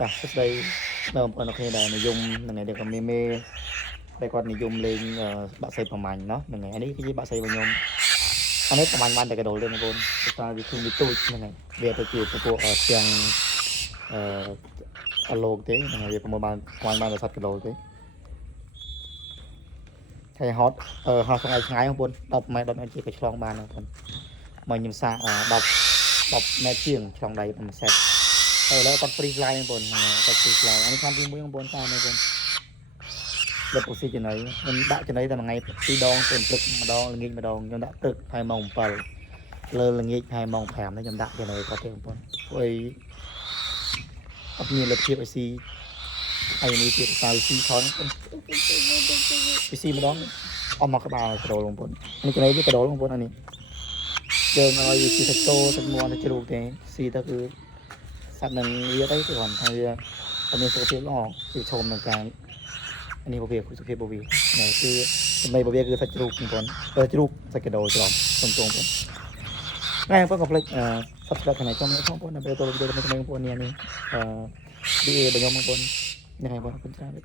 តាស្ដីនៅអំពើនៅគ្នាដែលនិយមហ្នឹងហើយដែលក៏មេដែលគាត់និយមលេងបាក់សីប្រមាញ់เนาะហ្នឹងហើយអានេះគឺជាបាក់សីរបស់ខ្ញុំអានេះប្រមាញ់បានតែកដោលទេបងប្អូនតែវាគឺវាទូចហ្នឹងហើយវាទៅជាពួកទាំងអលោកទេហ្នឹងហើយវាប្រមូលបានតែសត្វកដោលទេហើយហត់ហោះឆ្ងាយបងប្អូន10ម៉ែត្រ10ម៉ែត្រជាក៏ឆ្លងបានបងប្អូនមកខ្ញុំសាក10ម៉ែត្រជាងឆ្លងដៃ1សេតឥឡូវគាត់ free fly បងប្អូនគាត់ free fly អានេះខាងទី1បងប្អូនតាមបងប្អូនដឹកអូស៊ីចំណីខ្ញុំដាក់ចំណីតែមួយថ្ងៃ2ដងទៅព្រឹកម្ដងល្ងាចម្ដងខ្ញុំដាក់ព្រឹកហើយម៉ោង7លើល្ងាចហើយម៉ោង5នេះខ្ញុំដាក់ចំណីគាត់ទេបងប្អូនព្រោះអីអត់មានលទ្ធភាពឲ្យស៊ីហើយនេះទៀតតើស៊ីខនស៊ីម្ដងអស់មកក្បាលកដោលបងប្អូននេះចំណីវាកដោលបងប្អូនអានេះយើងឲ្យស៊ីសាច់គោសាច់មាន់ទៅជ្រូកទេស៊ីទៅគឺសត្វនឹងវាទៅគ្រាន់តែវាអត់មានសុខភាពល្អវាឈោមនឹងការនេះរបស់វាសុខភាពរបស់វានេះគឺចំណីរបស់វាគឺសាច់ជ្រូកបងប្អូនជ្រូកសាច់កដោច្រឡំបងប្អូនណែបងប្អូនកុំភ្លេចsubscribe ខាងនេះចំបងប្អូនដើម្បីចូលវីដេអូរបស់បងប្អូននេះDA របស់ខ្ញុំបងប្អូននេះហើយបងប្អូនច្រើនទេ